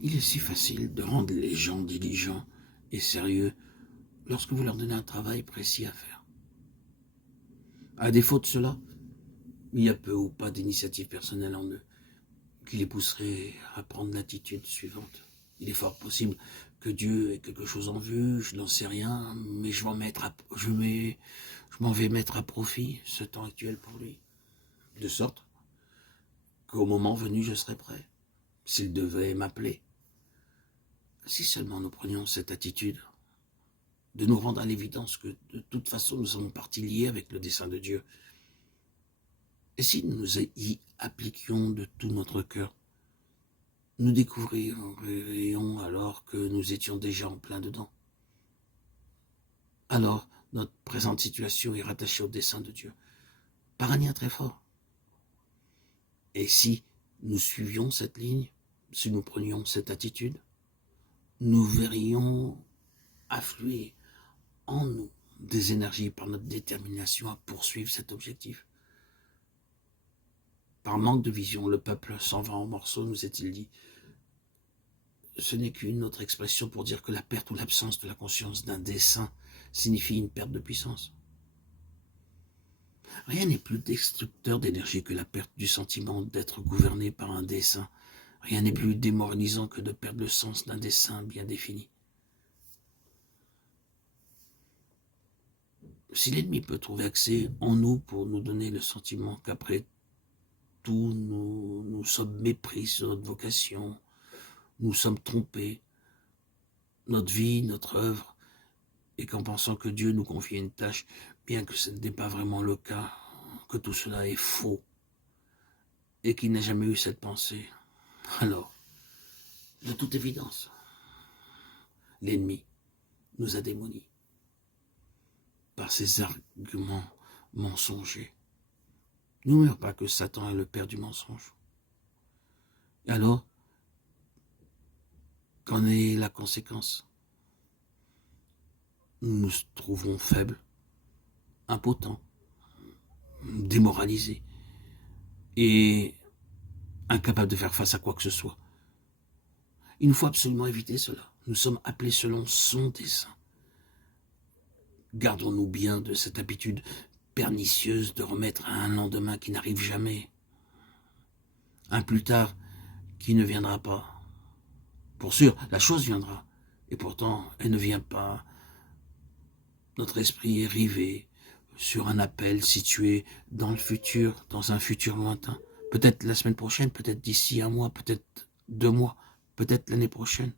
Il est si facile de rendre les gens diligents et sérieux lorsque vous leur donnez un travail précis à faire. À défaut de cela, il y a peu ou pas d'initiative personnelle en eux qui les pousserait à prendre l'attitude suivante. Il est fort possible que Dieu ait quelque chose en vue, je n'en sais rien, mais je m'en vais mettre à profit ce temps actuel pour lui. De sorte qu'au moment venu, je serai prêt, s'il devait m'appeler. Si seulement nous prenions cette attitude, de nous rendre à l'évidence que de toute façon nous sommes partie liée avec le dessein de Dieu. Et si nous y appliquions de tout notre cœur, nous découvririons alors que nous étions déjà en plein dedans. Alors, notre présente situation est rattachée au dessein de Dieu, par un lien très fort. Et si nous suivions cette ligne, si nous prenions cette attitude, nous verrions affluer en nous des énergies par notre détermination à poursuivre cet objectif. Par manque de vision, le peuple s'en va en morceaux, nous est-il dit. Ce n'est qu'une autre expression pour dire que la perte ou l'absence de la conscience d'un dessein signifie une perte de puissance. Rien n'est plus destructeur d'énergie que la perte du sentiment d'être gouverné par un dessein. Rien n'est plus démoralisant que de perdre le sens d'un dessein bien défini. Si l'ennemi peut trouver accès en nous pour nous donner le sentiment qu'après tout, nous sommes mépris sur notre vocation, nous sommes trompés, notre vie, notre œuvre, et qu'en pensant que Dieu nous confie une tâche, bien que ce n'est pas vraiment le cas, que tout cela est faux, et qu'il n'a jamais eu cette pensée, alors, de toute évidence, l'ennemi nous a démonis par ses arguments mensongers. N'oublions pas que Satan est le père du mensonge. Et alors, qu'en est la conséquence? Nous nous trouvons faibles, impotents, démoralisés et incapables de faire face à quoi que ce soit. Il nous faut absolument éviter cela. Nous sommes appelés selon son dessein. Gardons-nous bien de cette habitude pernicieuse de remettre à un lendemain qui n'arrive jamais, un plus tard qui ne viendra pas. Pour sûr, la chose viendra, et pourtant elle ne vient pas. Notre esprit est rivé sur un appel situé dans le futur, dans un futur lointain. Peut-être la semaine prochaine, peut-être d'ici un mois, peut-être 2 mois, peut-être l'année prochaine.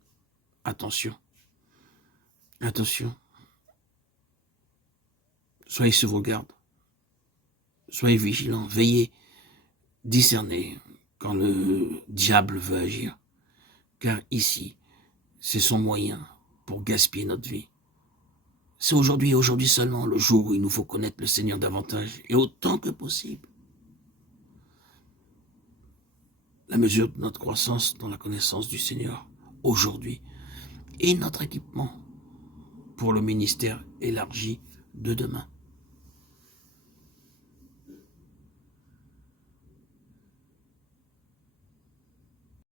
Attention. Attention. Soyez sur vos gardes. Soyez vigilants, veillez, discernez quand le diable veut agir. Car ici, c'est son moyen pour gaspiller notre vie. C'est aujourd'hui et aujourd'hui seulement le jour où il nous faut connaître le Seigneur davantage et autant que possible. La mesure de notre croissance dans la connaissance du Seigneur aujourd'hui est notre équipement pour le ministère élargi de demain.